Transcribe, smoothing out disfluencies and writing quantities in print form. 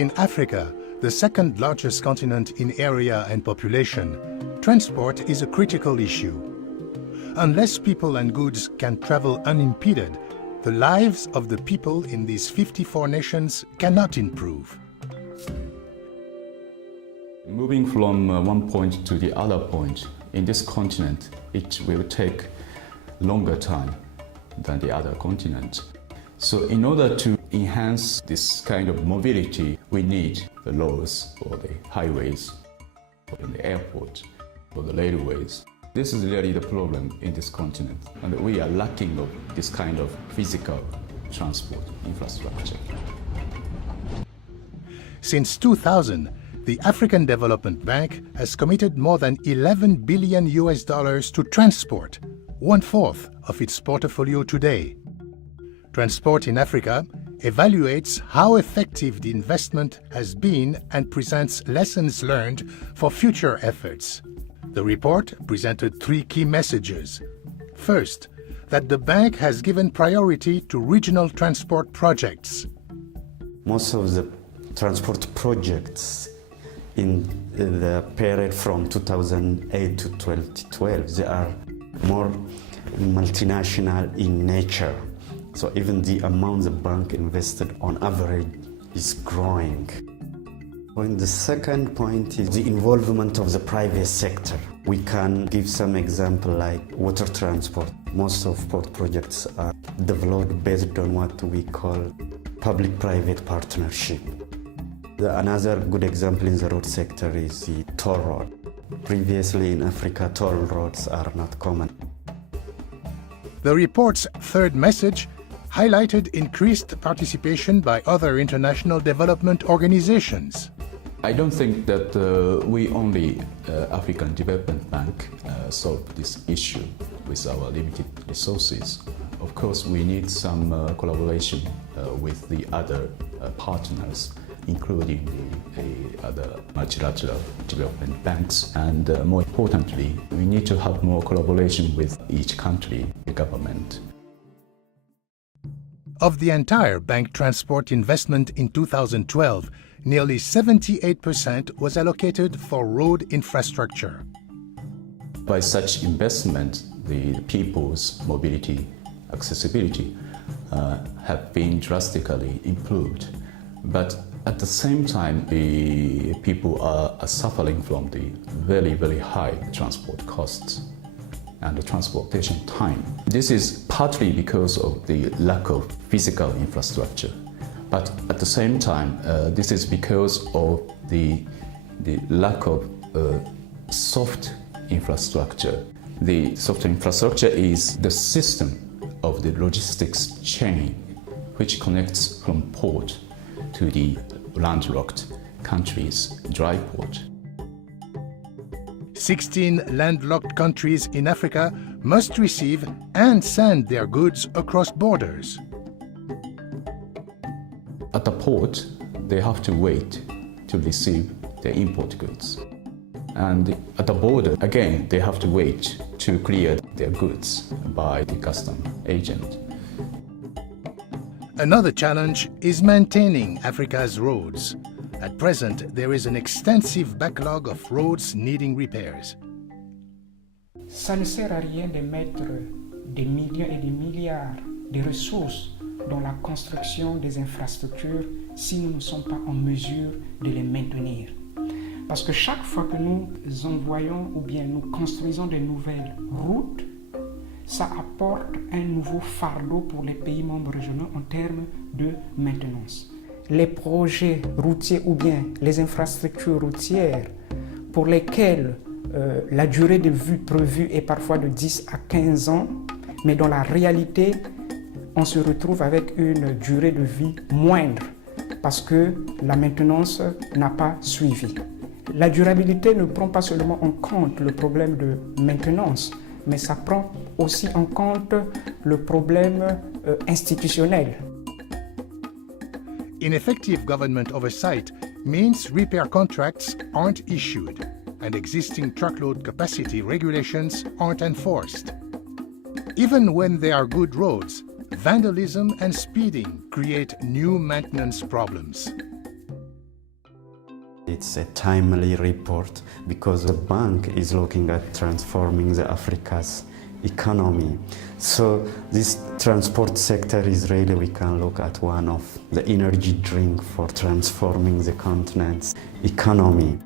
In Africa, the second largest continent in area and population, transport is a critical issue. Unless people and goods can travel unimpeded, the lives of the people in these 54 nations cannot improve. Moving from one point to the other point in this continent, it will take longer time than the other continents. So in order to enhance this kind of mobility, we need the roads or the highways, or the airport, or the railways. This is really the problem in this continent, and we are lacking of this kind of physical transport infrastructure. Since 2000, the African Development Bank has committed more than $11 billion to transport, 1/4 of its portfolio today. Transport in Africa evaluates how effective the investment has been and presents lessons learned for future efforts. The report presented 3 key messages. First, that the bank has given priority to regional transport projects. Most of the transport projects in the period from 2008 to 2012, they are more multinational in nature. So even the amount the bank invested on average is growing. And the second point is the involvement of the private sector. We can give some example like water transport. Most of port projects are developed based on what we call public-private partnership. Another good example in the road sector is the toll road. Previously in Africa, toll roads are not common. The report's third message highlighted increased participation by other international development organizations. I don't think that we only, African Development Bank, solve this issue with our limited resources. Of course, we need some collaboration with the other partners, including the other multilateral development banks. And more importantly, we need to have more collaboration with each country, the government. Of the entire bank transport investment in 2012, nearly 78% was allocated for road infrastructure. By such investment, the people's mobility, accessibility have been drastically improved. But at the same time, the people are suffering from the very, very high transport costs and the transportation time. This is partly because of the lack of physical infrastructure. But at the same time, this is because of the lack of soft infrastructure. The soft infrastructure is the system of the logistics chain which connects from port to the landlocked countries' dry port. 16 landlocked countries in Africa must receive and send their goods across borders. At the port, they have to wait to receive their import goods. And at the border, again, they have to wait to clear their goods by the custom agent. Another challenge is maintaining Africa's roads. At present, there is an extensive backlog of roads needing repairs. Ça ne sert à rien de mettre des millions et des milliards de ressources dans la construction des infrastructures si nous ne sommes pas en mesure de les maintenir. Parce que chaque fois que nous envoyons ou bien nous construisons de nouvelles routes, ça apporte un nouveau fardeau pour les pays membres régionaux en termes de maintenance. Les projets routiers ou bien les infrastructures routières pour lesquelles la durée de vie prévue est parfois de 10 à 15 ans, mais dans la réalité, on se retrouve avec une durée de vie moindre parce que la maintenance n'a pas suivi. La durabilité ne prend pas seulement en compte le problème de maintenance, mais ça prend aussi en compte le problème institutionnel. Ineffective government oversight means repair contracts aren't issued and existing truckload capacity regulations aren't enforced. Even when there are good roads, vandalism and speeding create new maintenance problems. It's a timely report because the bank is looking at transforming the Africa's economy. So this transport sector is really, we can look at one of the energy drink for transforming the continent's economy.